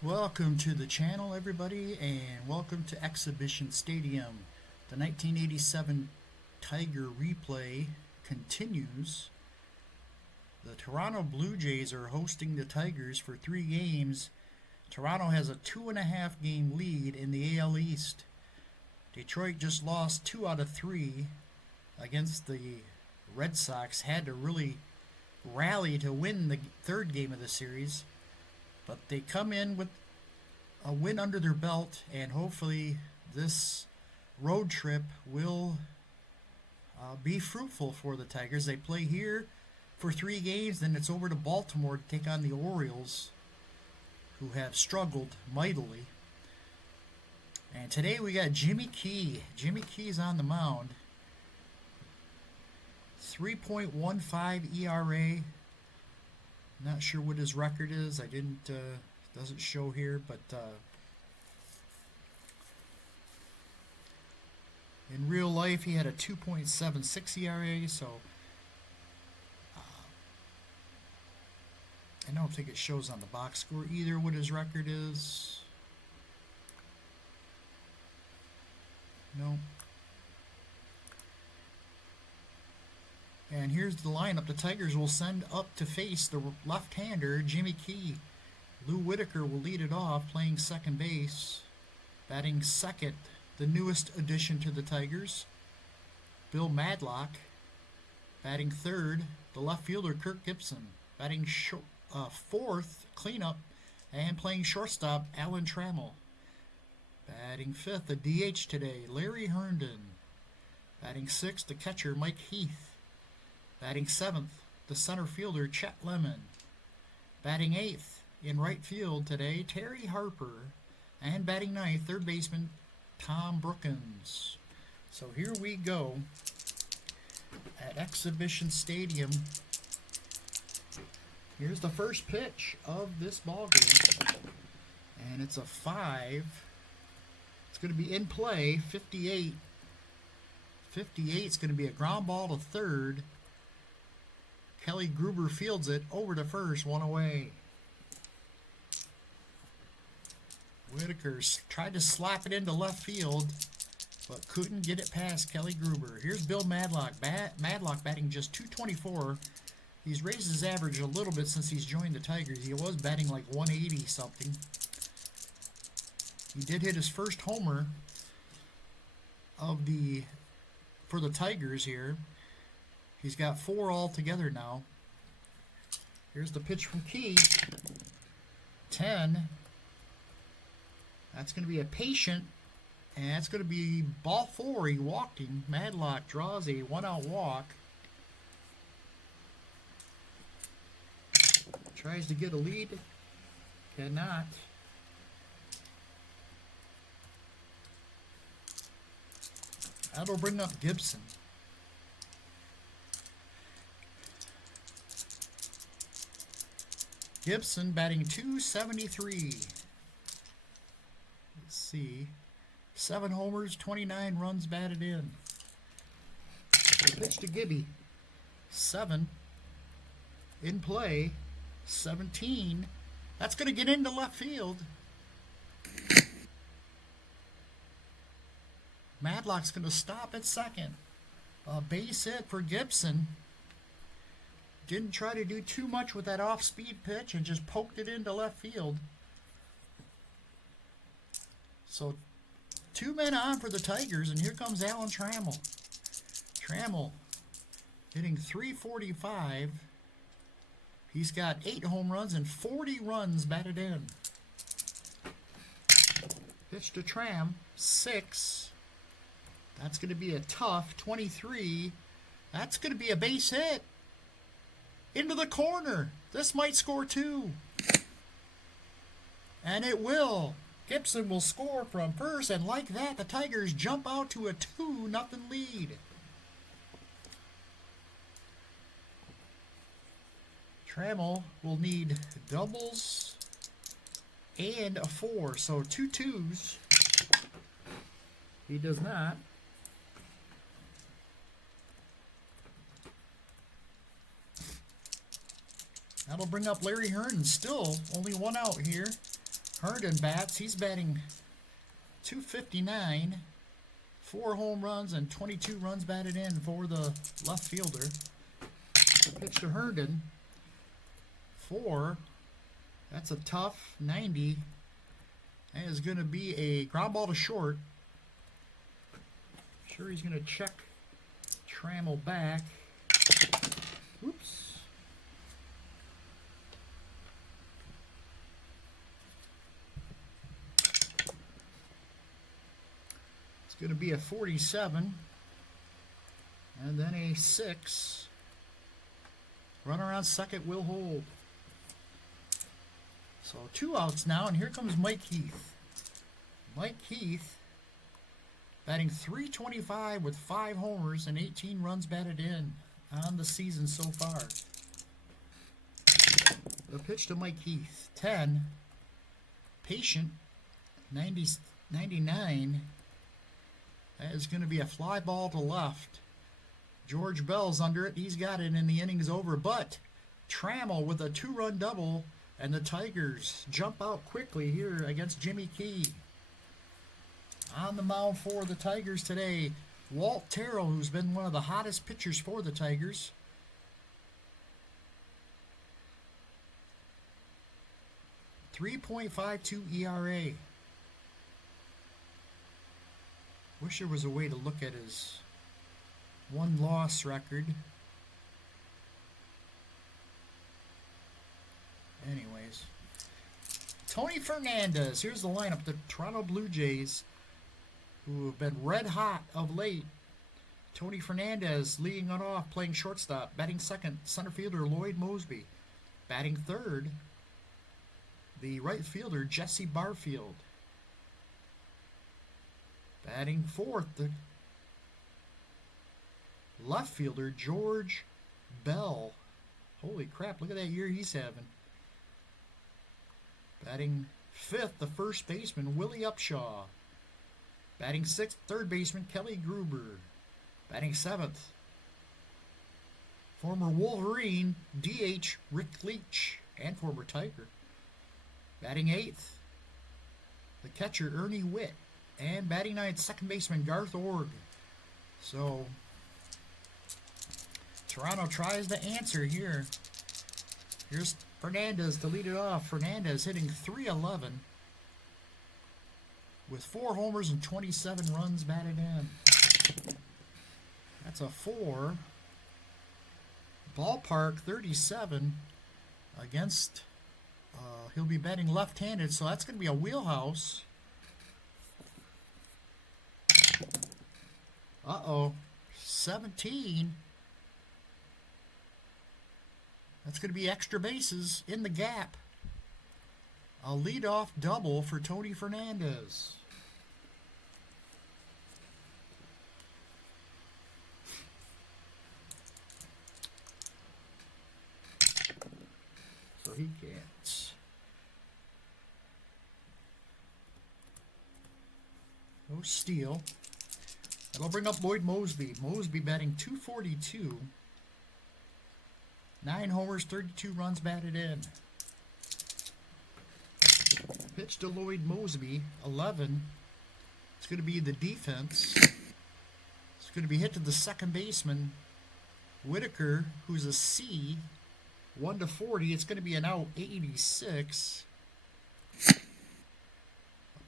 Welcome to the channel, everybody, and welcome to Exhibition Stadium. The 1987 Tiger replay continues. The Toronto Blue Jays are hosting the Tigers for 3 games. Toronto has a 2.5 game lead in the AL East. Detroit just lost 2 out of 3 against the Red Sox. Had to really rally to win the third game of the series. But they come in with a win under their belt, and hopefully this road trip will be fruitful for the Tigers. They play here for 3 games, then it's over to Baltimore to take on the Orioles, who have struggled mightily. And today we got Jimmy Key. Jimmy Key's on the mound. 3.15 ERA. Not sure what his record is. Doesn't show here, but in real life he had a 2.76 ERA, so I don't think it shows on the box score either what his record is. No. And here's the lineup the Tigers will send up to face the left-hander, Jimmy Key. Lou Whitaker will lead it off, playing second base. Batting second, the newest addition to the Tigers, Bill Madlock. Batting third, the left fielder, Kirk Gibson. Batting fourth, cleanup, and playing shortstop, Alan Trammell. Batting fifth, the DH today, Larry Herndon. Batting sixth, the catcher, Mike Heath. Batting seventh, the center fielder, Chet Lemon. Batting eighth, in right field today, Terry Harper. And batting ninth, third baseman, Tom Brookins. So here we go at Exhibition Stadium. Here's the first pitch of this ball game. And it's a 5. It's going to be in play, 58. 58 is going to be a ground ball to third. Kelly Gruber fields it over to first, 1 away. Whitaker tried to slap it into left field, but couldn't get it past Kelly Gruber. Here's Bill Madlock. Madlock batting just .224. He's raised his average a little bit since he's joined the Tigers. He was batting like 180 something. He did hit his first homer for the Tigers here. He's got 4 altogether now. Here's the pitch from Key. 10. That's going to be a patient, and that's going to be ball 4. He walked him. Madlock draws a 1-out walk. Tries to get a lead. Cannot. That'll bring up Gibson. Gibson batting .273. Let's see. 7 homers, 29 runs batted in. The pitch to Gibby. 7. In play. 17. That's going to get into left field. Madlock's going to stop at second. A base hit for Gibson. Didn't try to do too much with that off-speed pitch and just poked it into left field. So 2 men on for the Tigers, and here comes Alan Trammell. Trammell hitting .345. He's got 8 home runs and 40 runs batted in. Pitch to Tram, 6. That's going to be a tough 23. That's going to be a base hit. Into the corner. This might score 2. And it will. Gibson will score from first, and like that, the Tigers jump out to a 2-0 lead. Trammell will need doubles and a 4, so 2 2s. He does not. That'll bring up Larry Herndon. Still only 1 out here. Herndon bats. He's batting .259, 4 home runs and 22 runs batted in for the left fielder. Pitch to Herndon. 4. That's a tough 90. That is going to be a ground ball to short. Sure, he's going to check Trammell back. Oops. It's going to be a 47. And then a 6. Runner on second will hold. So 2 outs now, and here comes Mike Heath. Mike Heath batting .325 with 5 homers and 18 runs batted in on the season so far. The pitch to Mike Heath. 10. Patient. 99. That is going to be a fly ball to left. George Bell's under it. He's got it, and the inning's over. But Trammell with a 2-run double, and the Tigers jump out quickly here against Jimmy Key. On the mound for the Tigers today, Walt Terrell, who's been one of the hottest pitchers for the Tigers. .352 ERA. Wish there was a way to look at his one-loss record. Anyways, Tony Fernandez. Here's the lineup. The Toronto Blue Jays, who have been red hot of late. Tony Fernandez leading it off, playing shortstop. Batting second, center fielder Lloyd Mosby. Batting third, the right fielder Jesse Barfield. Batting fourth, the left fielder George Bell. Holy crap, look at that year he's having. Batting fifth, the first baseman Willie Upshaw. Batting sixth, third baseman Kelly Gruber. Batting seventh, former Wolverine DH Rick Leach and former Tiger. Batting eighth, the catcher Ernie Witt. And batting ninth, second baseman Garth Org. So Toronto tries to answer here. Here's Fernandez to lead it off. Fernandez hitting .311 with 4 homers and 27 runs batted in. That's a 4. Ballpark 37 against, he'll be batting left-handed, so that's going to be a wheelhouse. Uh-oh. 17. That's going to be extra bases in the gap. A leadoff double for Tony Fernandez. So he gets no steal. That'll bring up Lloyd Mosby. Mosby batting .242. 9 homers, 32 runs batted in. Pitch to Lloyd Mosby, 11. It's going to be the defense. It's going to be hit to the second baseman, Whitaker, who's a C. 1-40. It's going to be an out, 86. A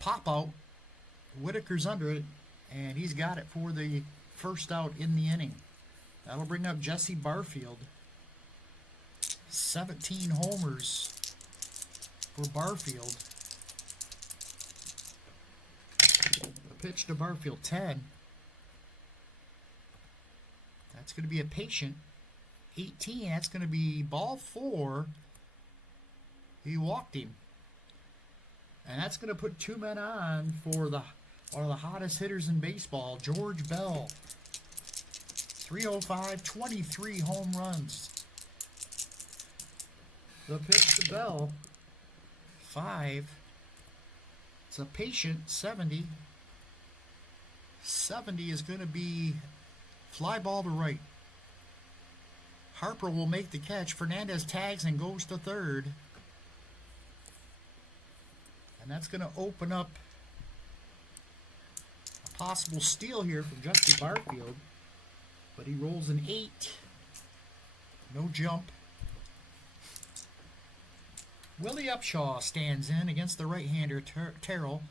pop out. Whitaker's under it, and he's got it for the first out in the inning. That'll bring up Jesse Barfield. 17 homers for Barfield. A pitch to Barfield, 10. That's going to be a patient. 18. That's going to be ball 4. He walked him. And that's going to put 2 men on for one of the hottest hitters in baseball, George Bell. .305, 23 home runs. The pitch to Bell, 5. It's a patient, 70. 70 is going to be fly ball to right. Harper will make the catch. Fernandez tags and goes to third. And And that's going to open up a possible steal here from Justin Barfield. But he rolls an 8. No jump. Willie Upshaw stands in against the right-hander Terrell.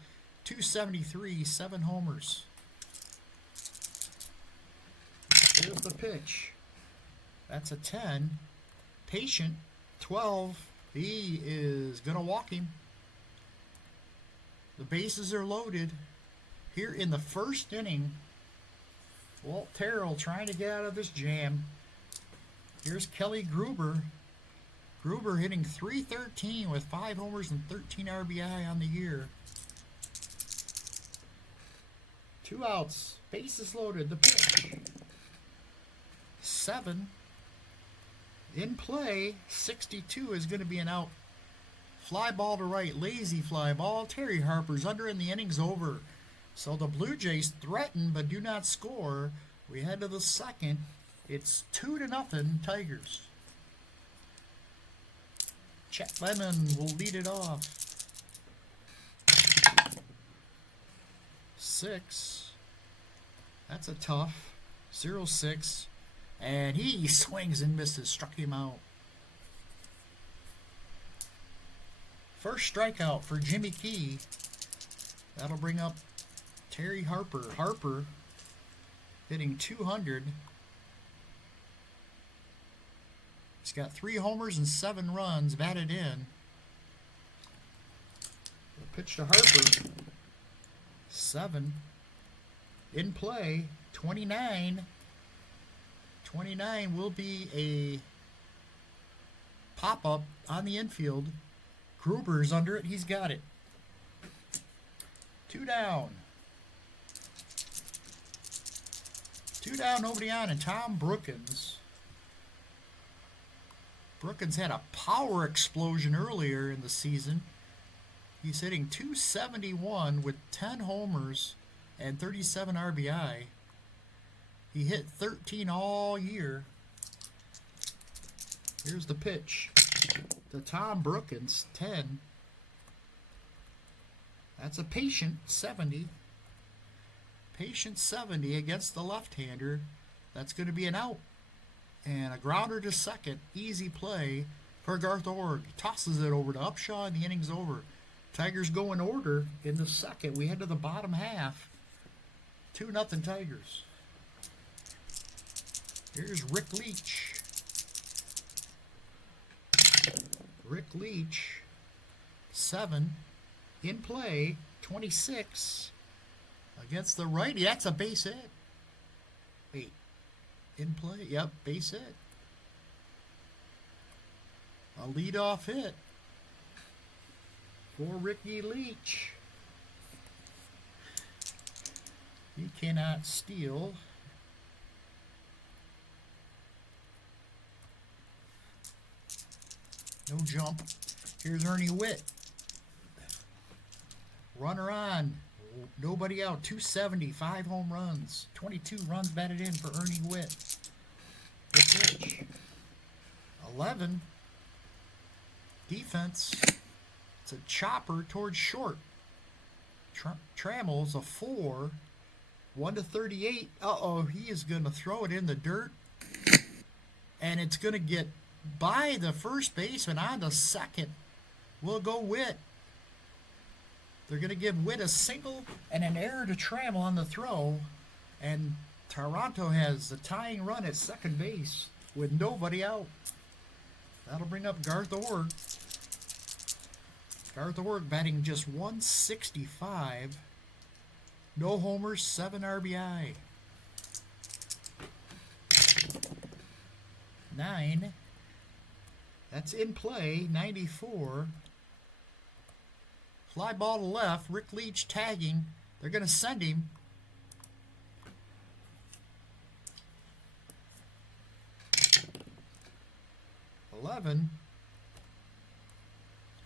273, 7 homers. There's the pitch. That's a 10. Patient, 12. He is going to walk him. The bases are loaded. Here in the first inning, Walt Terrell trying to get out of this jam. Here's Kelly Gruber. Gruber hitting .313 with 5 homers and 13 RBI on the year. 2 outs. Bases loaded. The pitch. 7. In play. 62 is going to be an out. Fly ball to right. Lazy fly ball. Terry Harper's under and the inning's over. So the Blue Jays threaten but do not score. We head to the second. It's 2-0 Tigers. Chet Lemon will lead it off. 6. That's a tough. 0-6. And he swings and misses. Struck him out. First strikeout for Jimmy Key. That'll bring up Terry Harper. Harper hitting .200. He's got 3 homers and 7 runs batted in. The pitch to Harper. 7. In play. 29. 29 will be a pop-up on the infield. Gruber's under it. He's got it. 2 down. 2 down, nobody on. And Tom Brookins. Brookins had a power explosion earlier in the season. He's hitting .271 with 10 homers and 37 RBI. He hit 13 all year. Here's the pitch to Tom Brookins, 10. That's a patient 70. Patient 70 against the left-hander. That's going to be an out. And a grounder to second. Easy play for Garth Org. Tosses it over to Upshaw and the inning's over. Tigers go in order in the second. We head to the bottom half. 2-0 Tigers. Here's Rick Leach. Rick Leach, 7. In play, 26. Against the righty. That's a base hit. Wait. In play. Yep, base hit. A leadoff hit for Ricky Leach. He cannot steal. No jump. Here's Ernie Witt. Runner on. Nobody out. 270. 5 home runs. 22 runs batted in for Ernie Witt. The pitch. 11. Defense. It's a chopper towards short. Trammell's a 4. 1-38. Uh-oh. He is going to throw it in the dirt. And it's going to get by the first baseman on the second. We'll go Witt. They're going to give Witt a single and an error to Trammell on the throw. And Toronto has the tying run at second base with nobody out. That'll bring up Garth Org. Garth Org batting just 165. No homers, 7 RBI. 9. That's in play, 94. Fly ball to left. Rick Leach tagging. They're going to send him. $11.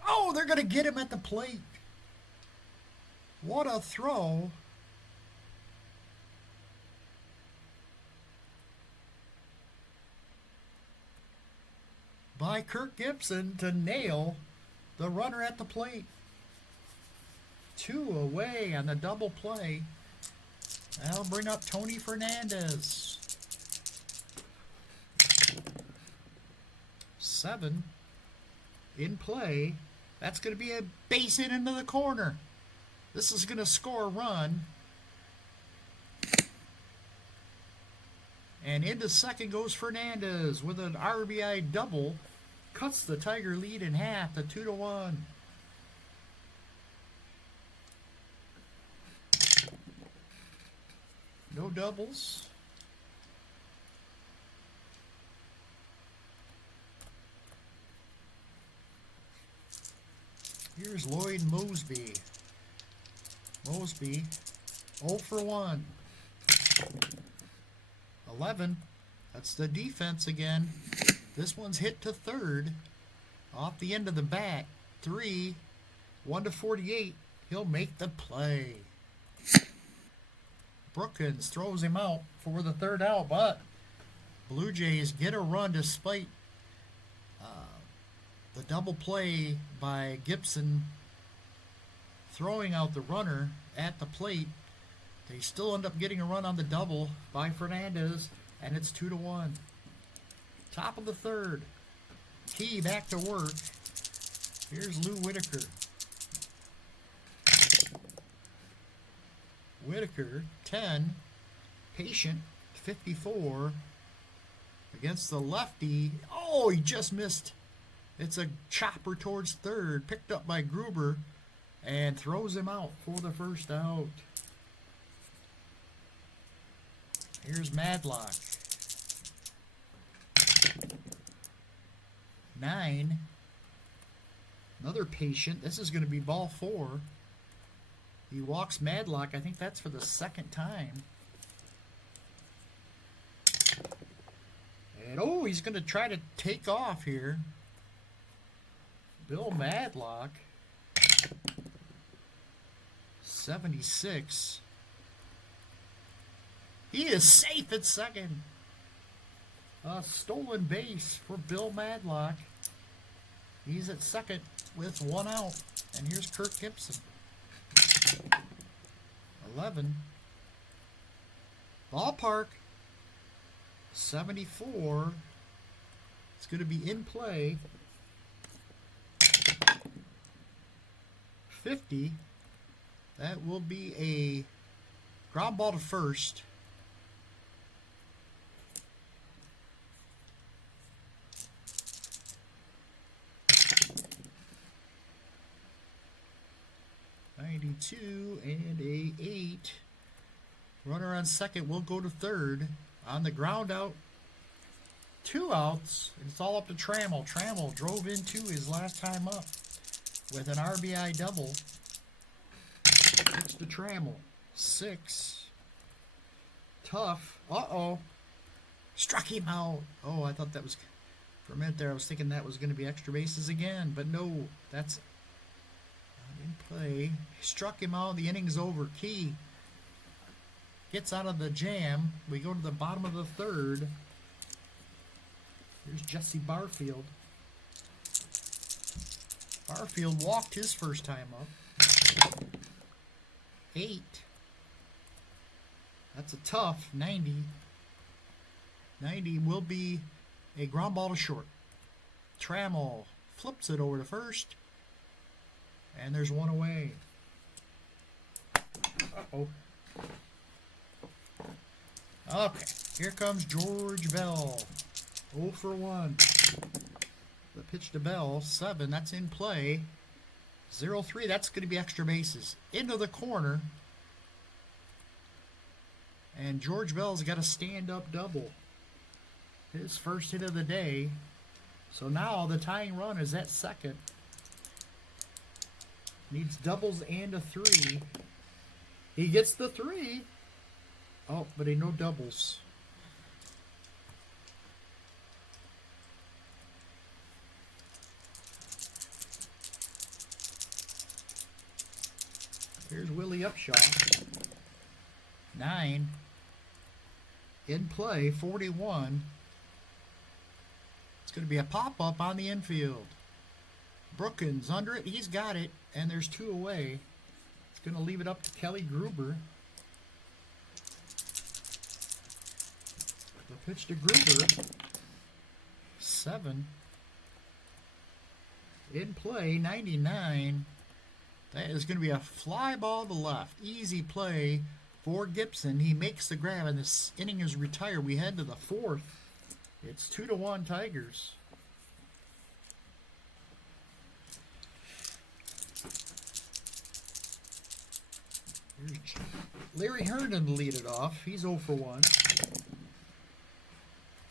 Oh, they're going to get him at the plate. What a throw. By Kirk Gibson to nail the runner at the plate. 2 away on the double play. That'll bring up Tony Fernandez. 7 in play. That's going to be a base hit into the corner. This is going to score a run. And into second goes Fernandez with an RBI double. Cuts the Tiger lead in half to 2-1. No doubles. Here's Lloyd Mosby. Mosby, 0 for 1. 11. That's the defense again. This one's hit to third. Off the end of the bat. 3. 1-48. He'll make the play. Brookins throws him out for the third out, but Blue Jays get a run despite the double play by Gibson throwing out the runner at the plate. They still end up getting a run on the double by Fernandez, and it's 2-1. Top of the third. Key back to work. Here's Lou Whitaker. Whitaker, 10. Patient, 54. Against the lefty. Oh, he just missed. It's a chopper towards third. Picked up by Gruber. And throws him out for the first out. Here's Madlock. 9. Another Patient. This is going to be ball 4. He walks Madlock. I think that's for the second time. And oh, he's going to try to take off here. Bill Madlock. 76. He is safe at second. A stolen base for Bill Madlock. He's at second with 1 out. And here's Kirk Gibson. 11. Ballpark. 74. It's going to be in play. 50. That will be a ground ball to first. .92 and a 8. Runner on second will go to third. On the ground out, 2 outs. It's all up to Trammell. Trammell drove into his last time up with an RBI double. It's to Trammell. 6. Tough. Uh-oh. Struck him out. Oh, I thought that was... For a minute there, I was thinking that was going to be extra bases again. But no, that's not in play. Struck him out. The inning's over. Key gets out of the jam. We go to the bottom of the third. Here's Jesse Barfield. Barfield walked his first time up. 8. That's a tough 90. 90 will be a ground ball to short. Trammell flips it over to first. And there's 1 away. Uh-oh. Okay, here comes George Bell. 0 for 1. The pitch to Bell, 7. That's in play. 0-3. That's going to be extra bases. Into the corner. And George Bell's got a stand-up double. His first hit of the day. So now the tying run is at second. Needs doubles and a 3. He gets the 3. Oh, but no doubles. Here's Willie Upshaw. 9. In play, 41. It's going to be a pop-up on the infield. Brookins under it. He's got it. And there's 2 away. going to leave it up to Kelly Gruber. The pitch to Gruber. 7. In play, 99. That is going to be a fly ball to left. Easy play for Gibson. He makes the grab, and this inning is retired. We head to the 4th. It's 2-1 Tigers. Here's Larry Herndon to lead it off. He's 0 for 1.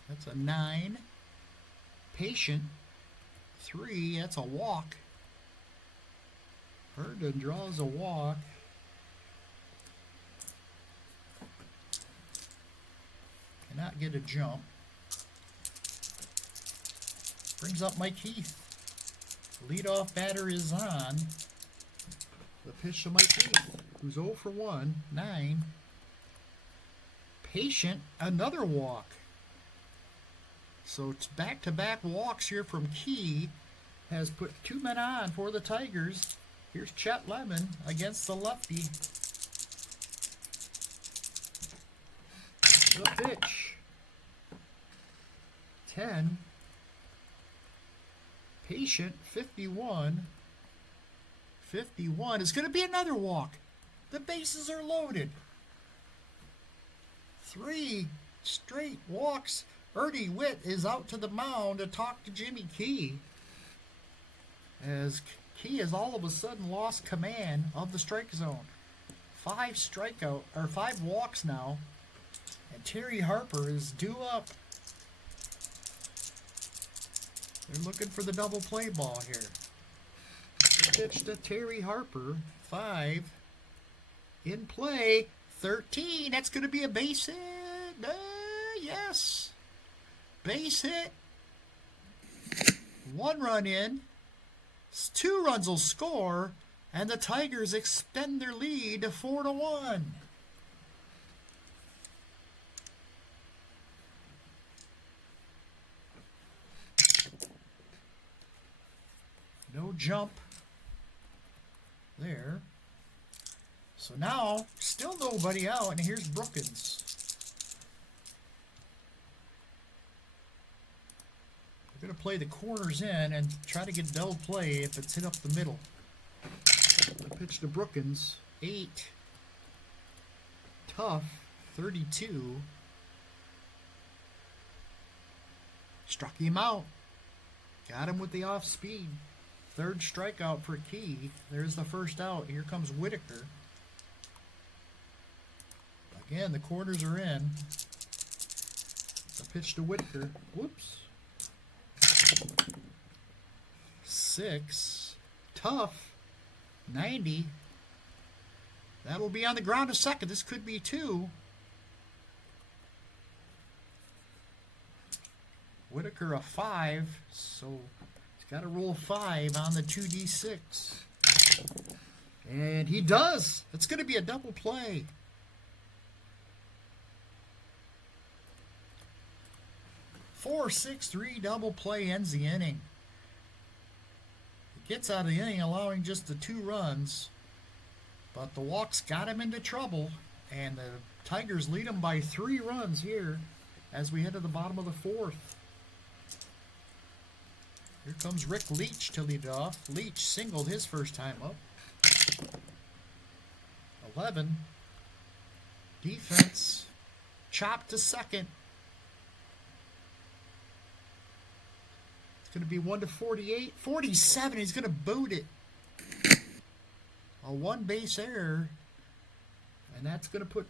That's a 9. Patient. 3. That's a walk. Herndon draws a walk. Cannot get a jump. Brings up Mike Heath. Leadoff batter is on. The pitch to Mike Heath, who's 0 for 1. 9. Patient, another walk. So it's back-to-back walks here from Key. Has put 2 men on for the Tigers. Here's Chet Lemon against the lefty. The pitch. 10. Patient, 51. 51 is going to be another walk. The bases are loaded. 3 straight walks. Ernie Witt is out to the mound to talk to Jimmy Key, as Key has all of a sudden lost command of the strike zone. 5 walks now, and Terry Harper is due up. They're looking for the double play ball here. Pitch to Terry Harper. 5. In play. 13. That's going to be a base hit. Yes. Base hit. 1 run in. 2 runs will score. And the Tigers extend their lead to 4-1. No jump there. So now, still nobody out, and here's Brookins. We're going to play the corners in and try to get double play if it's hit up the middle. The pitch to Brookins. 8. Tough. 32. Struck him out. Got him with the off speed. 3rd strikeout for Key. There's the first out. Here comes Whitaker. Again, the corners are in. The pitch to Whitaker. Whoops. 6. Tough. 90. That'll be on the ground to second. This could be 2. Whitaker a 5. So he's got to roll 5 on the 2d6. And he does. It's going to be a double play. 4-6-3 double play ends the inning. It gets out of the inning allowing just the 2 runs, but the walks got him into trouble, and the Tigers lead them by 3 runs here as we head to the bottom of the 4th. Here comes Rick Leach to lead it off. Leach singled his first time up. 11. Defense. Chopped to second. It's going to be 1-48. 47. He's going to boot it. A 1-base error. And that's going to put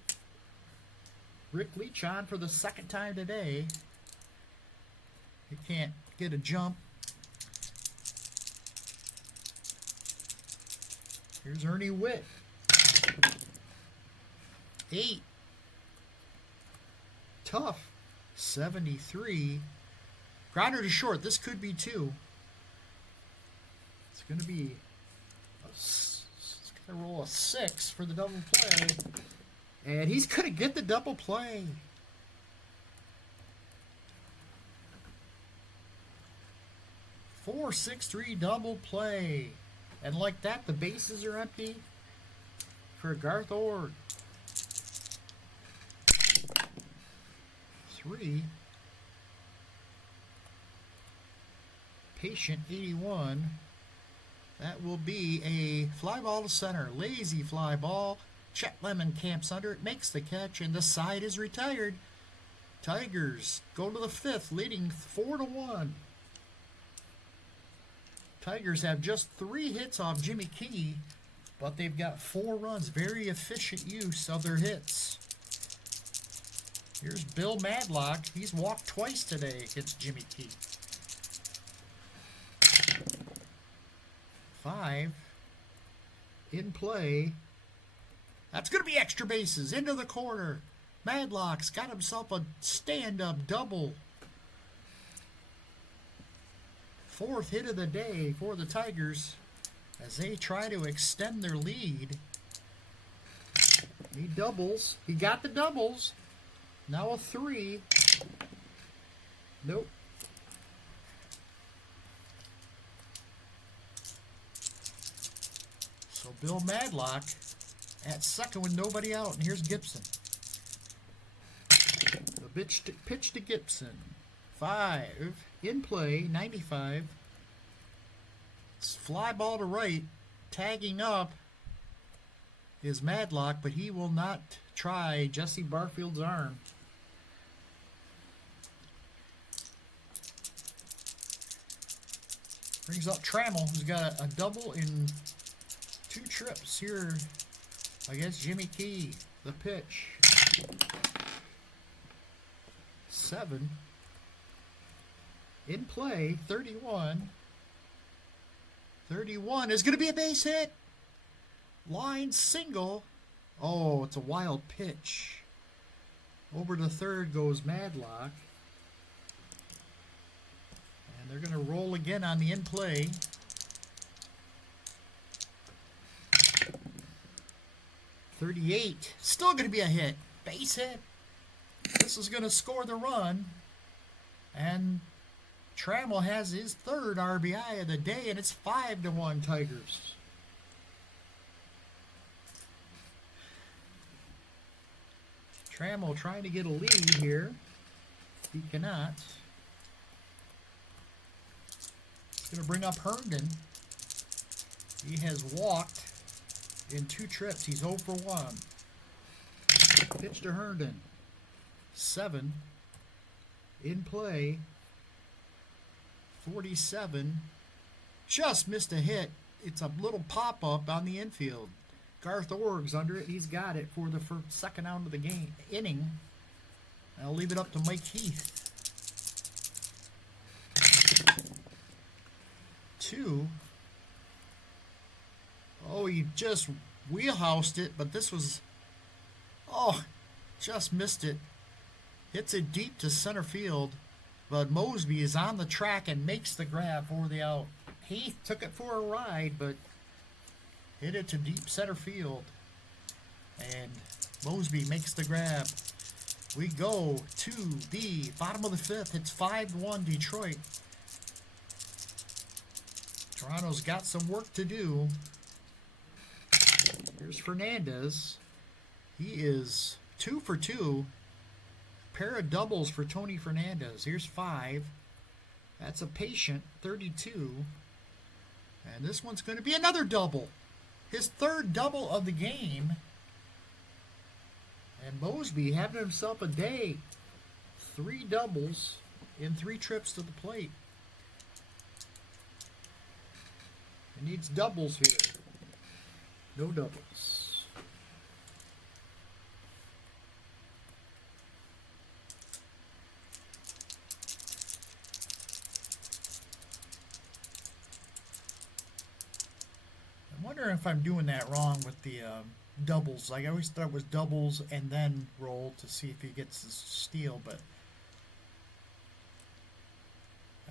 Rick Leach on for the 2nd time today. He can't get a jump. Here's Ernie Witt. 8. Tough. 73. Grounder to short. This could be 2. It's going to be it's going to roll a 6 for the double play. And he's going to get the double play. Four, 6-3 double play. And like that, the bases are empty. for Garth Org. 3. Patient 81. That will be a fly ball to center. Lazy fly ball. Chet Lemon camps under it, makes the catch, and the side is retired. Tigers go to the 5th, leading 4-1. Tigers have just 3 hits off Jimmy Key, but they've got 4 runs. Very efficient use of their hits. Here's Bill Madlock. He's walked twice today against Jimmy Key. 5. In play. That's going to be extra bases. Into the corner. Madlock's got himself a stand-up double. 4th hit of the day for the Tigers as they try to extend their lead. He doubles. He got the doubles. Now a 3. Nope. So Bill Madlock at second with nobody out, and here's Gibson. The pitch to Gibson. 5. In play, 95. It's fly ball to right. Tagging up is Madlock, but he will not try Jesse Barfield's arm. Brings up Trammell, who's got a double in 2 trips here against Jimmy Key. The pitch. 7. In play, 31. 31 is going to be a base hit. Line single. Oh, it's a wild pitch. Over to third goes Madlock. And they're going to roll again on the in play. 38. Still going to be a hit. Base hit. This is going to score the run. And Trammell has his 3rd RBI of the day, and it's 5-1 Tigers. Trammell trying to get a lead here. He cannot. He's going to bring up Herndon. He has walked in 2 trips. He's 0 for 1. Pitch to Herndon. 7. In play. 47. Just missed a hit. It's a little pop-up on the infield. Garth Org's under it. He's got it for the second out of the inning. I'll leave it up to Mike Heath. 2. Oh, he just wheelhoused it, but this was... Oh, just missed it. Hits it deep to center field, but Mosby is on the track and makes the grab for the out. Heath took it for a ride, but hit it to deep center field. And Mosby makes the grab. We go to the bottom of the 5th. It's 5-1 Detroit. Toronto's got some work to do. Here's Fernandez. He is 2 for 2. Pair of doubles for Tony Fernandez. Here's 5. That's a patient, 32. And this one's going to be another double. His 3rd double of the game. And Mosby having himself a day. 3 doubles in 3 trips to the plate. He needs doubles here. No doubles. I'm wondering if I'm doing that wrong with the doubles. Like I always thought it was doubles and then roll to see if he gets his steal, but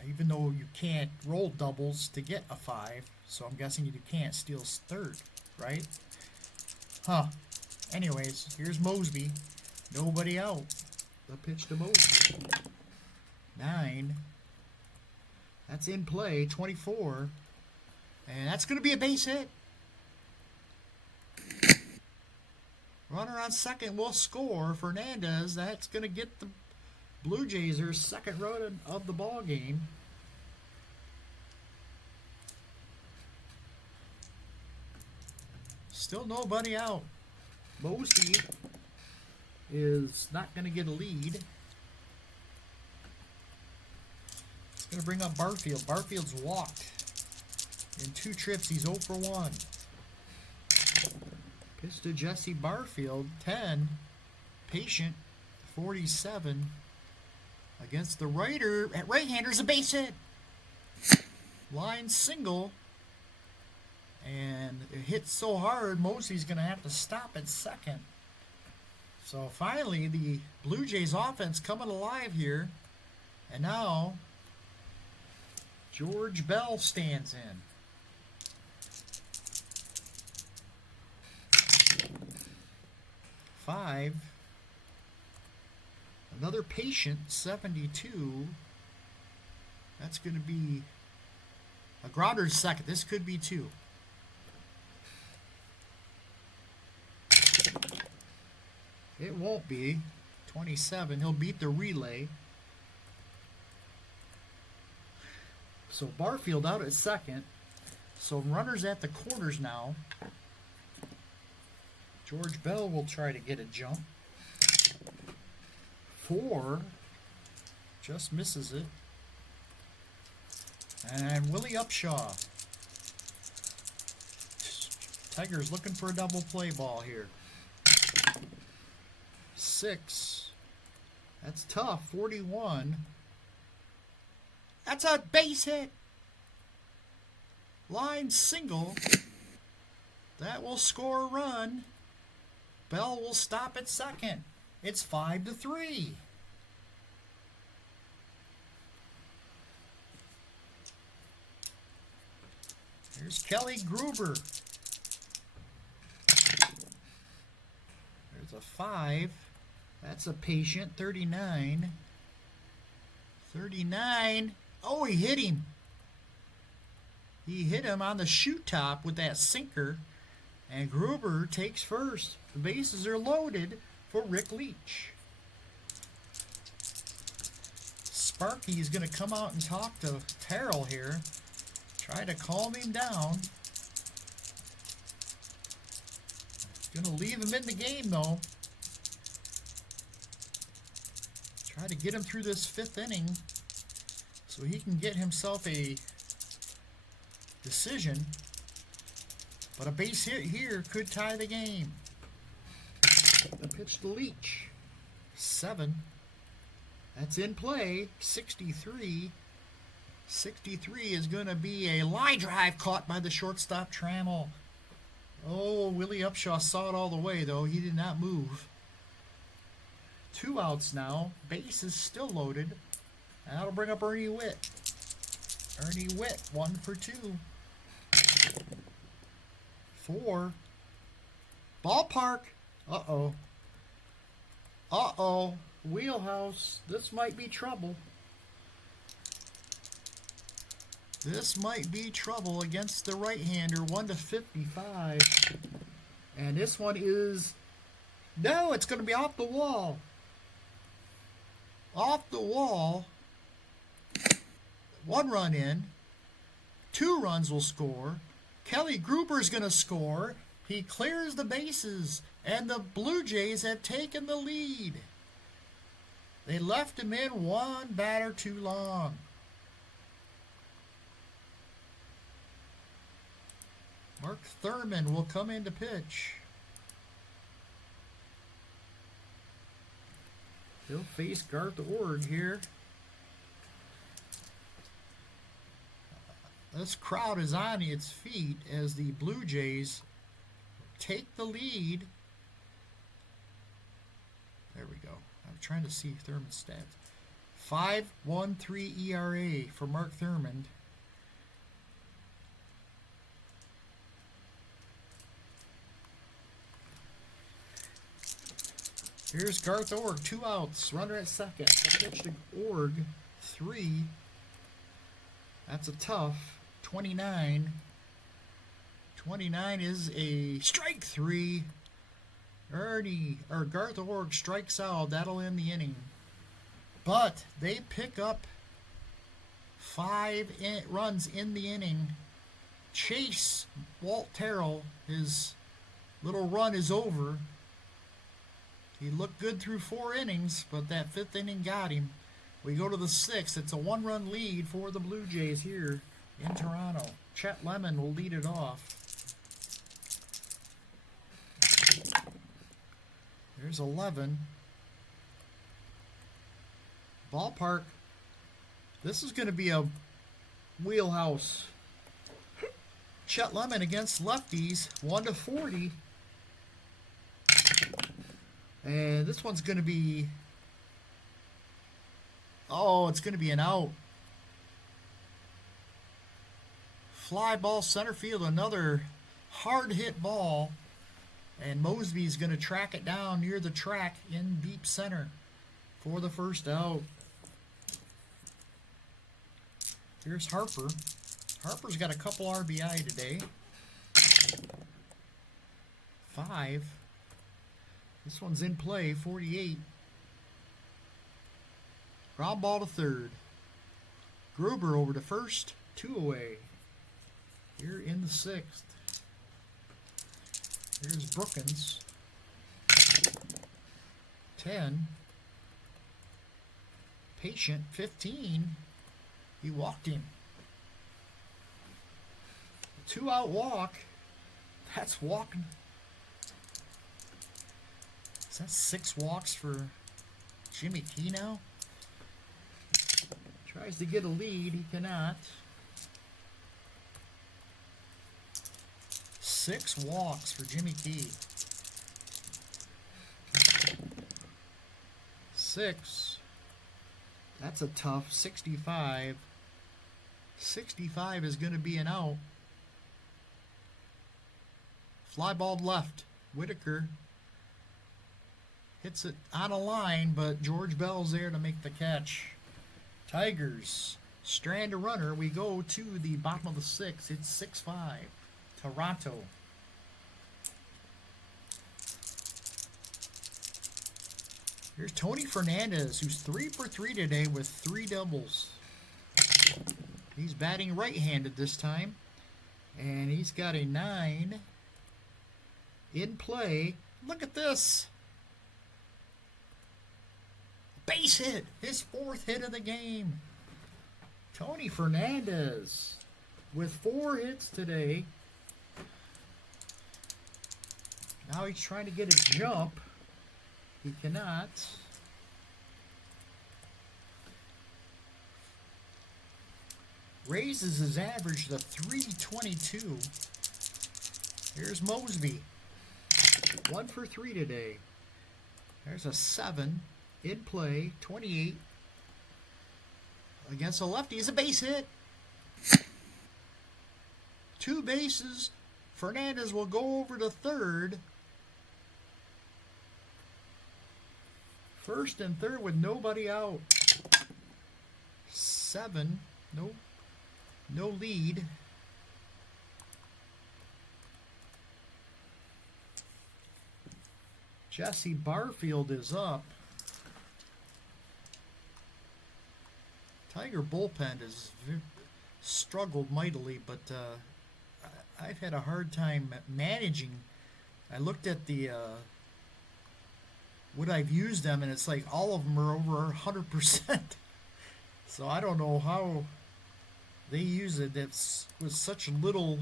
even though you can't roll doubles to get a 5, so I'm guessing you can't steal 3rd, right? Huh. Anyways, here's Mosby. Nobody out. The pitch to Mosby. 9. That's in play. 24. And that's going to be a base hit. Runner on second will score. Fernandez, that's going to get the Blue Jays their second run of the ball game. Still nobody out. Mosey is not going to get a lead. It's going to bring up Barfield. Barfield's walked in 2 trips. He's 0 for 1. Pitch to Jesse Barfield, 10. Patient, 47. Against the righter, at right-hander's a base hit. Line single. And it hits so hard, Mosey's going to have to stop at second. So finally, the Blue Jays offense coming alive here. And now, George Bell stands in. Five. Another Patient, 72. That's going to be a Grouder's second. This could be 2. It won't be. 27. He'll beat the relay. So Barfield out at second. So runners at the corners now. George Bell will try to get a jump. 4. Just misses it. And Willie Upshaw. Tigers looking for a double play ball here. 6. That's tough. 41. That's a base hit. Line single. That will score a run. Bell will stop at second. It's 5-3. Here's Kelly Gruber. There's a 5. That's a Patient. 39. 39. Oh, he hit him. He hit him on the shoe top with that sinker. And Gruber takes first. The bases are loaded for Rick Leach. Sparky is going to come out and talk to Terrell here. Try to calm him down. Going to leave him in the game, though. Try to get him through this 5th inning so he can get himself a decision. But a base hit here could tie the game. The pitch to Leach. 7. That's in play. 63. 63 is going to be a line drive caught by the shortstop Trammell. Oh, Willie Upshaw saw it all the way, though. He did not move. 2 outs now. Base is still loaded. And that'll bring up Ernie Witt. Ernie Witt, 1 for 2. 4. Ballpark. Uh-oh. Uh-oh. Wheelhouse. This might be trouble. This might be trouble against the right-hander. 1-55. And this one is... No, it's going to be off the wall. Off the wall. 1 run in. 2 runs will score. Kelly Gruber's going to score. He clears the bases. And the Blue Jays have taken the lead. They left him in 1 batter too long. Mark Thurman will come in to pitch. He'll face Garth Org here. This crowd is on its feet as the Blue Jays take the lead. There we go. I'm trying to see Thurman's stats. 5.13 ERA for Mark Thurman. Here's Garth Org, 2 outs, runner at second. A pitch to Org, 3. That's a tough. 29. 29 is a strike 3. Garth Org strikes out. That'll end the inning. But they pick up 5 runs in the inning. Chase Walt Terrell. His little run is over. He looked good through 4 innings, but that 5th inning got him. We go to the 6th. It's a 1-run lead for the Blue Jays here in Toronto. Chet Lemon will lead it off. There's 11. Ballpark. This is going to be a wheelhouse. Chet Lemon against lefties, 1-40. And this one's going to be... Oh, it's going to be an out. Fly ball center field, another hard hit ball. And Mosby's going to track it down near the track in deep center for the first out. Here's Harper. Harper's got a couple RBI today. 5. This one's in play, 48. Ground ball to third. Gruber over to first, 2 away. Here in the 6th. Here's Brookins. 10. Patient, 15. He walked him. 2-out walk. That's walking. Is that 6 walks for Jimmy Key now? Tries to get a lead. He cannot. 6 walks for Jimmy Key. 6. That's a tough 65. 65 is going to be an out. Fly ball left. Whitaker hits it on a line, but George Bell's there to make the catch. Tigers strand a runner. We go to the bottom of the 6th. It's 6-5. Toronto. Here's Tony Fernandez, who's 3 for 3 today with 3 doubles. He's batting right-handed this time. And he's got a 9 in play. Look at this. Base hit. His 4th hit of the game. Tony Fernandez with 4 hits today. Now he's trying to get a jump. He cannot. Raises his average to 322. Here's Mosby. 1 for 3 today. There's a 7 in play. 28. Against a lefty is a base hit. 2 bases. Fernandez will go over to third. First and third with nobody out. 7. No lead. Jesse Barfield is up. Tiger bullpen has struggled mightily, but I've had a hard time managing. I looked at the what I've used them, and it's like all of them are over 100%. So I don't know how they use it. That's with such little.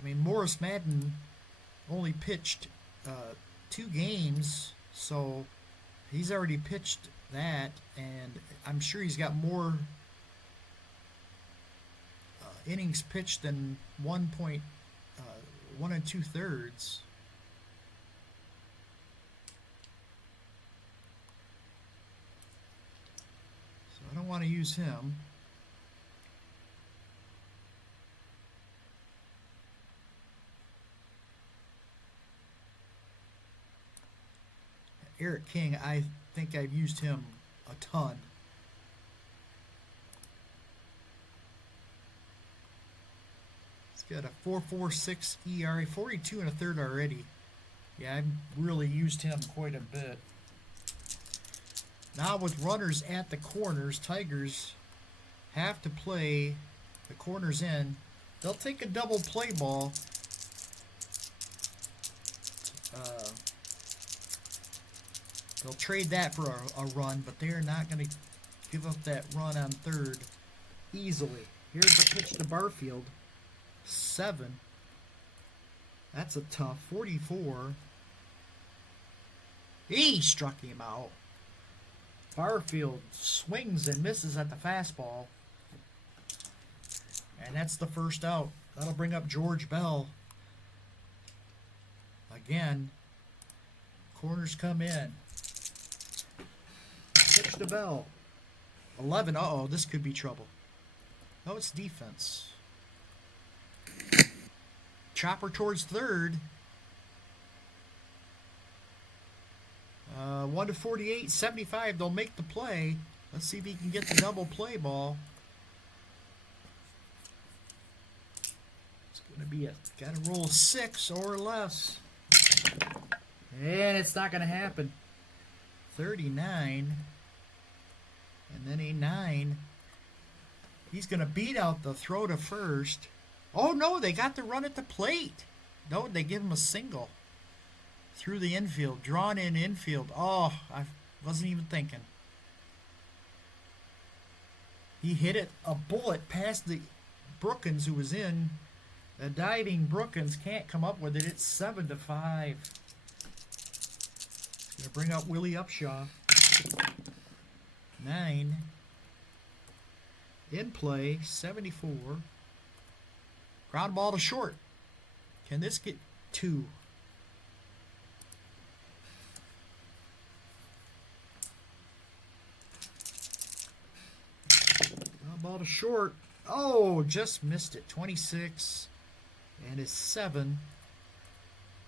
I mean, Morris Madden only pitched 2 games, so he's already pitched that, and I'm sure he's got more innings pitched than 1 2/3. So I don't want to use him. Eric King, I think I've used him a ton. He's got a 4.46 ERA, 42 1/3 already. Yeah, I've really used him quite a bit. Now with runners at the corners, Tigers have to play the corners in. They'll take a double play ball. They'll trade that for a run, but they're not going to give up that run on third easily. Here's the pitch to Barfield. 7. That's a tough. 44. He struck him out. Barfield swings and misses at the fastball. And that's the first out. That'll bring up George Bell. Again, corners come in. Pitch to Bell. 11. Uh-oh, this could be trouble. Oh, it's defense. Chopper towards third. 1 to 48, 75. They'll make the play. Let's see if he can get the double play ball. It's going to be got to roll 6 or less. And it's not going to happen. 39. And then a 9. He's going to beat out the throw to first. Oh, no, they got the run at the plate. No, they give him a single. Through the infield. Drawn in infield. Oh, I wasn't even thinking. He hit it, a bullet past the Brookins, who was in. The diving Brookins can't come up with it. It's 7 to 5. It's going to bring up Willie Upshaw. 9. In play, 74. Ground ball to short. Can this get 2? Ground ball to short. Oh, just missed it. 26. And it's 7.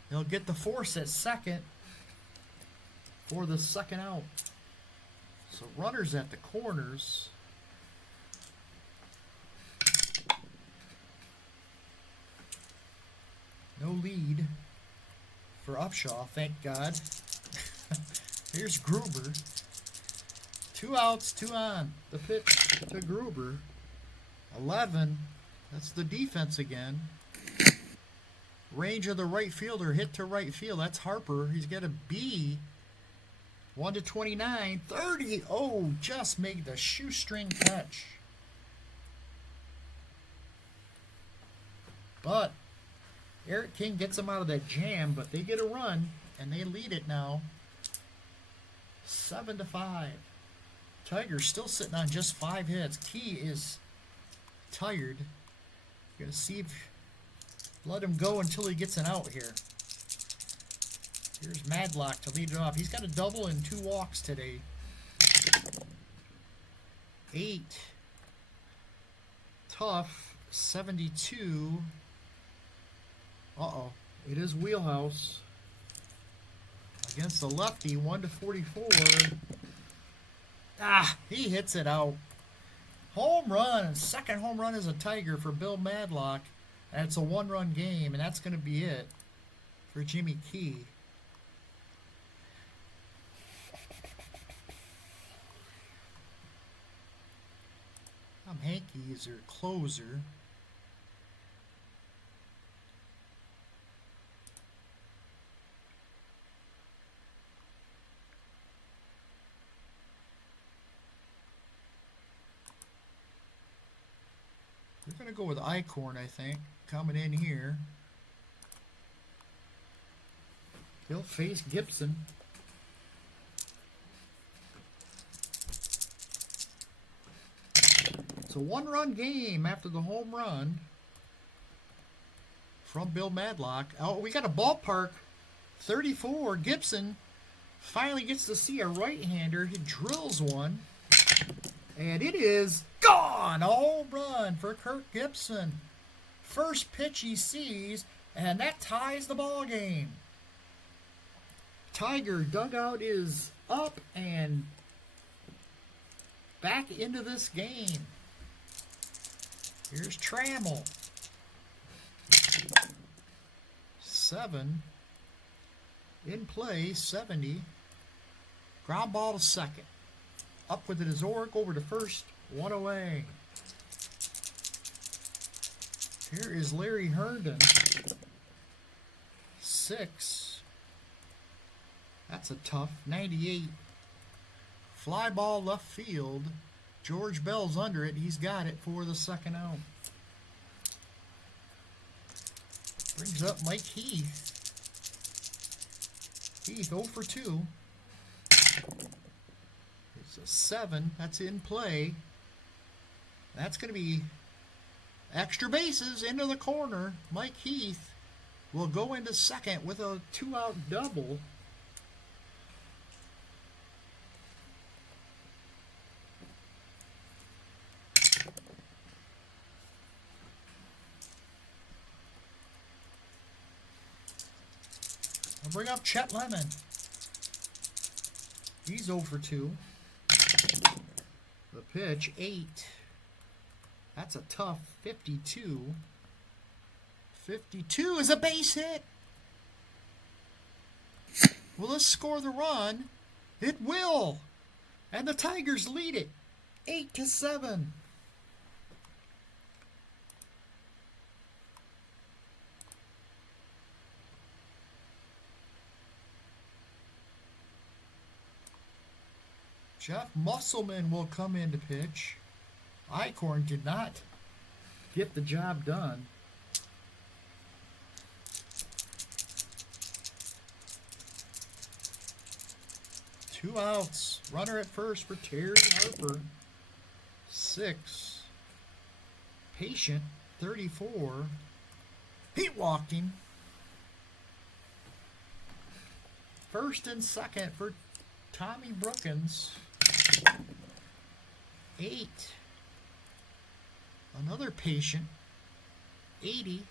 They'll get the force at second for the second out. So runners at the corners. No lead for Upshaw, thank God. Here's Gruber. 2 outs, 2 on. The pitch to Gruber. 11. That's the defense again. Range of the right fielder, hit to right field. That's Harper. He's got a B. 1 to 29. 30. Oh, just made the shoestring catch. But Eric King gets them out of that jam, but they get a run, and they lead it now. 7 to 5. Tigers still sitting on just 5 hits. Key is tired. Gonna see if let him go until he gets an out here. Here's Madlock to lead it off. He's got a double and 2 walks today. 8. Tough. 72. Uh-oh. It is wheelhouse. Against the lefty, 1 to 44. Ah, he hits it out. Home run. Second home run as a Tiger for Bill Madlock. And it's a 1-run game, and that's going to be it for Jimmy Key. Tom Hankey is their closer. We're going to go with Eichhorn, I think, coming in here. He'll face Gibson. It's a 1-run game after the home run from Bill Madlock. Oh, we got a ballpark. 34. Gibson finally gets to see a right-hander. He drills one. And it is gone. A home run for Kirk Gibson. First pitch he sees, and that ties the ball game. Tiger dugout is up and back into this game. Here's Trammell. 7. In play, 70. Ground ball to second. Up with it is Ork, over to first, one away. Here is Larry Herndon. 6. That's a tough 98. Fly ball left field. George Bell's under it. He's got it for the second out. Brings up Mike Heath. Heath 0 for 2. It's a 7. That's in play. That's going to be extra bases into the corner. Mike Heath will go into second with a 2-out double. I'll bring up Chet Lemon. He's 0 for 2. The pitch, 8. That's a tough 52. 52 is a base hit. Will this score the run? It will. And the Tigers lead it 8-7. Jeff Musselman will come in to pitch. Eichhorn did not get the job done. Two outs. Runner at first for Terry Harper. 6. Patient, 34. He walked him. First and second for Tommy Brookins. 8. Another Patient. 80.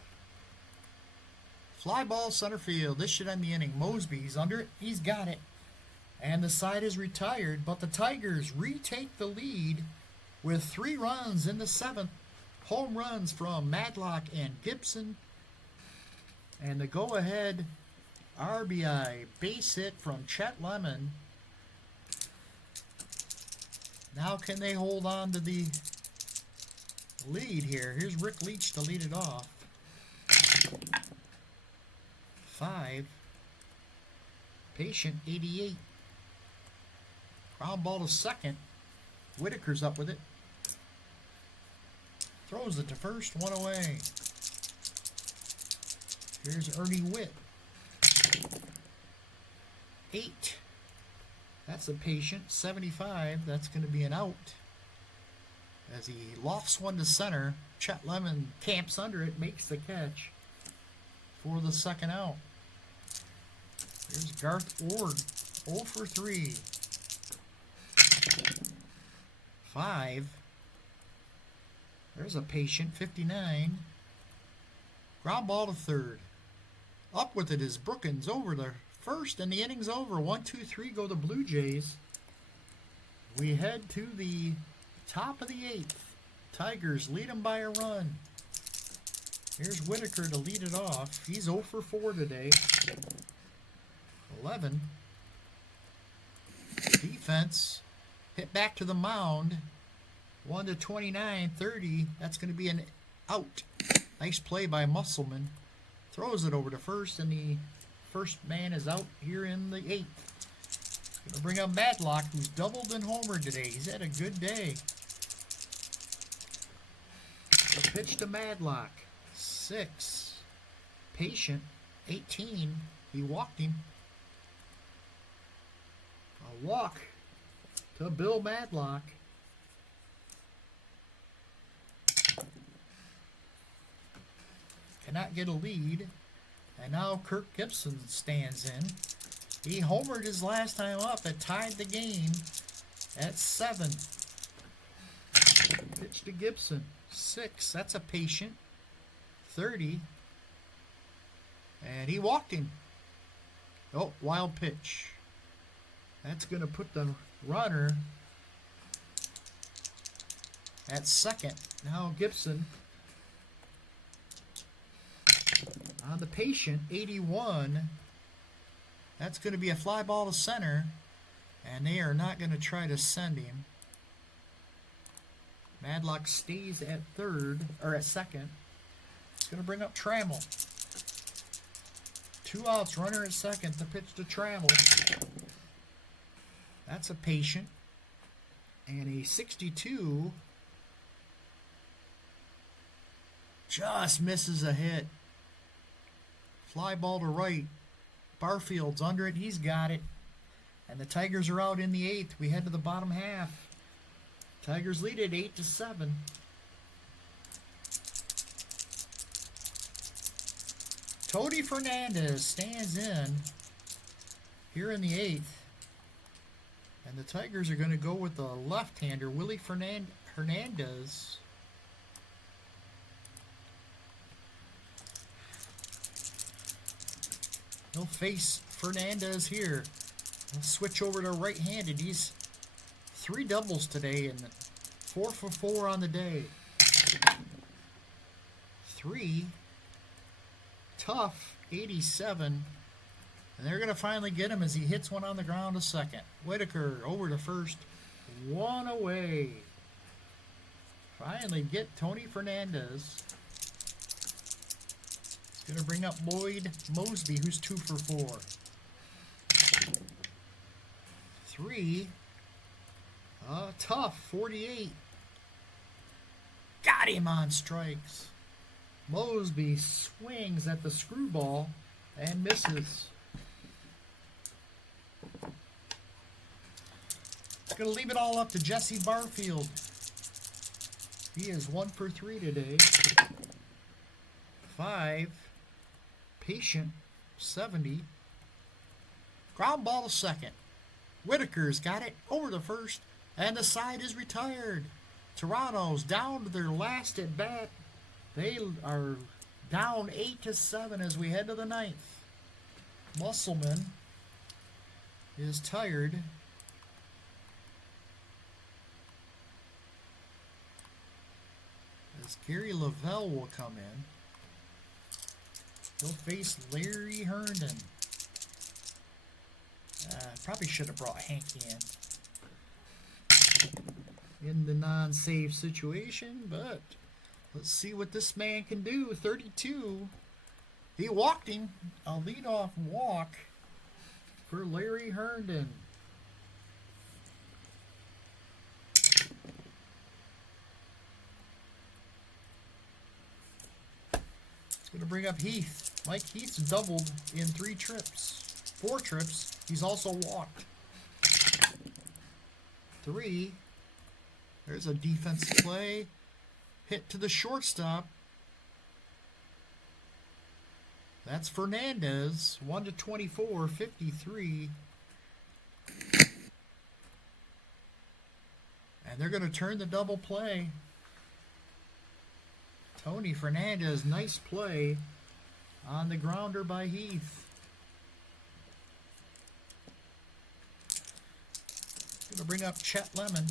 Fly ball center field. This should end the inning. Mosby's under it. He's got it. And the side is retired, but the Tigers retake the lead with 3 runs in the 7th. Home runs from Madlock and Gibson. And the go-ahead RBI base hit from Chet Lemon. Now can they hold on to the lead here? Here's Rick Leach to lead it off. 5. Patient, 88. Ground ball to second. Whitaker's up with it. Throws it to first, one away. Here's Ernie Witt. 8. That's a Patient. 75. That's going to be an out. As he lofts one to center, Chet Lemon camps under it, makes the catch for the second out. Here's Garth Ord. 0 for 3. 5. There's a Patient. 59. Ground ball to third. Up with it is Brookins over to first, and the inning's over. 1, 2, 3 go the Blue Jays. We head to the top of the 8th. Tigers lead them by a run. Here's Whitaker to lead it off. He's 0 for 4 today. 11. Defense. Hit back to the mound. 1 to 29. 30. That's going to be an out. Nice play by Musselman. Throws it over to first, and the first man is out here in the 8th. Going to bring up Madlock, who's doubled and homered today. He's had a good day. The pitch to Madlock. 6. Patient. 18. He walked him. A walk to Bill Madlock. Cannot get a lead. And now Kirk Gibson stands in. He homered his last time up. It tied the game at 7. Pitch to Gibson. 6. That's a Patient. 30. And he walked him. Oh, wild pitch. That's going to put the runner at second. Now Gibson on the Patient. 81. That's going to be a fly ball to center, and they are not going to try to send him. Madlock stays at third, or at second. It's going to bring up Trammell. 2 outs, runner at second. The pitch to Trammell. That's a patient. And a 62 just misses a hit. Fly ball to right. Barfield's under it. He's got it. And the Tigers are out in the 8th. We head to the bottom half. Tigers lead it 8-7. Tony Fernandez stands in here in the 8th. And the Tigers are going to go with the left-hander, Willie Hernandez. He'll face Fernandez here. He'll switch over to right-handed. He's 3 doubles today and 4 for 4 on the day. 3. Tough, 87. And they're going to finally get him as he hits one on the ground to second. Whitaker over to first. 1 away. Finally get Tony Fernandez. It's going to bring up Lloyd Mosby, who's 2 for 4. 3. Tough, 48. Got him on strikes. Mosby swings at the screwball and misses. It's going to leave it all up to Jesse Barfield. He is 1 for 3 today. 5. Patient, 70. Ground ball to second. Whitaker's got it over to first, and the side is retired. Toronto's down to their last at bat. They are down 8-7 as we head to the 9th. Musselman is tired. As Gary Lavelle will come in. He'll face Larry Herndon. Probably should have brought Hanky in the non-save situation, but let's see what this man can do. 32. He walked him. A leadoff walk for Larry Herndon. It's going to bring up Heath. Mike Heath's doubled in 4 trips. He's also walked. 3. There's a defensive play. Hit to the shortstop. That's Fernandez. 1-24, 53. And they're going to turn the double play. Tony Fernandez, nice play on the grounder by Heath. Going to bring up Chet Lemon.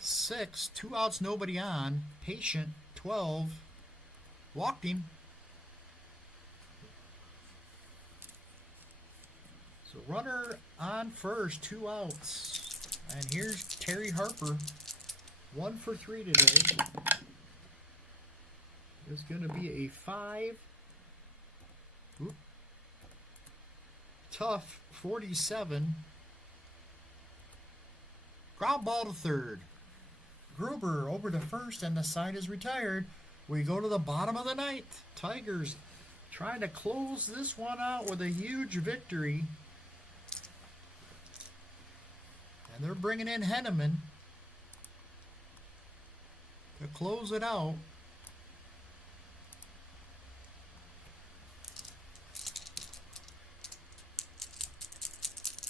6, 2 outs, nobody on. Patient, 12. Walked him. So runner on first, 2 outs. And here's Terry Harper, 1 for 3 today. There's going to be a 5. Oop. Tough, 47. Ground ball to third. Gruber over to first, and the side is retired. We go to the bottom of the 9th. Tigers trying to close this one out with a huge victory. And they're bringing in Henneman to close it out.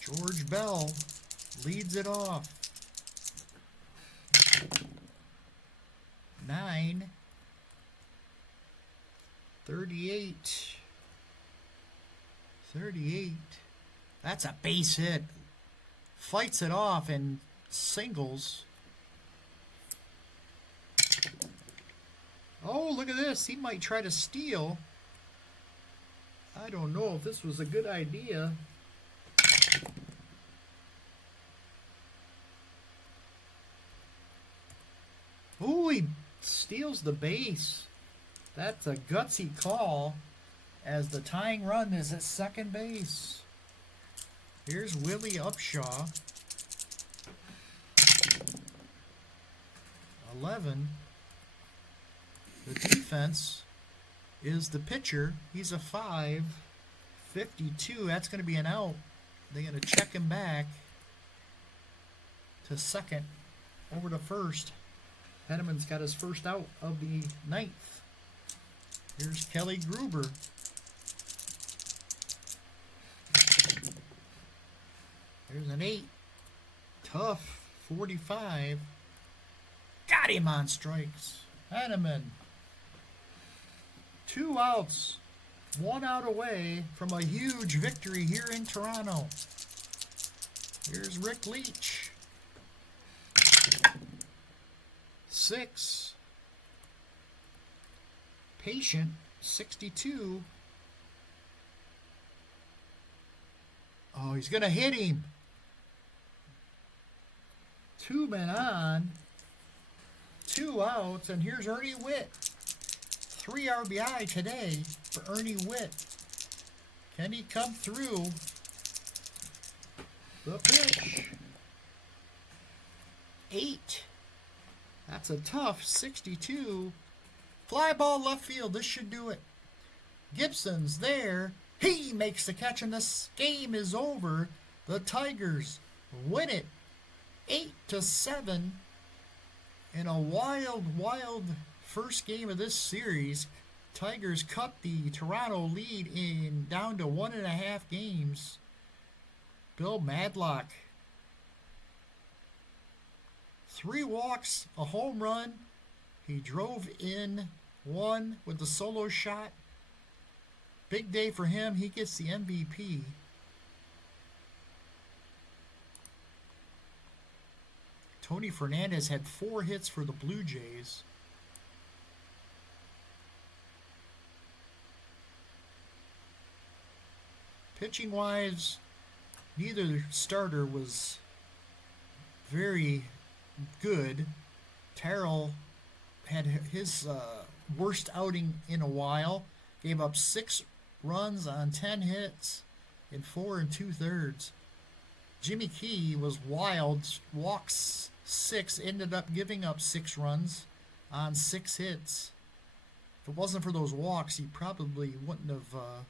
George Bell leads it off. 9. 38. 38. That's a base hit. Fights it off and singles. Oh, look at this. He might try to steal. I don't know if this was a good idea. Oh, he steals the base. That's a gutsy call, as the tying run is at second base. Here's Willie Upshaw. 11. The defense is the pitcher. He's a 5. 52. That's going to be an out. They're going to check him back to second, over to first. Henneman's got his first out of the ninth. Here's Kelly Gruber. There's an 8. Tough. 45. Got him on strikes. Henneman. 2 outs. 1 out away from a huge victory here in Toronto. Here's Rick Leach. 6. Patient. 62. Oh, he's going to hit him. 2 men on. 2 outs. And here's Ernie Witt. 3 RBI today for Ernie Witt. Can he come through? The pitch. 8. That's a tough 62. Fly ball left field. This should do it. Gibson's there. He makes the catch, and this game is over. The Tigers win it 8-7 in a wild first game of this series. Tigers cut the Toronto lead down to 1.5 games. Bill Madlock, 3 walks, a home run. He drove in 1 with the solo shot. Big day for him. He gets the MVP. Tony Fernandez had 4 hits for the Blue Jays. Pitching-wise, neither starter was very good. Terrell had his worst outing in a while. Gave up 6 runs on 10 hits in 4 2/3. Jimmy Key was wild. Walks 6, ended up giving up 6 runs on 6 hits. If it wasn't for those walks, he probably wouldn't have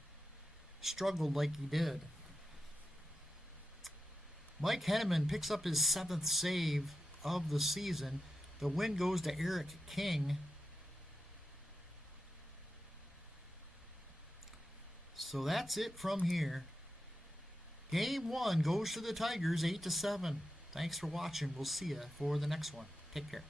struggled like he did. Mike Henneman picks up his 7th save of the season. The win goes to Eric King. So that's it from here. Game 1 goes to the Tigers 8-7. Thanks for watching. We'll see you for the next one. Take care.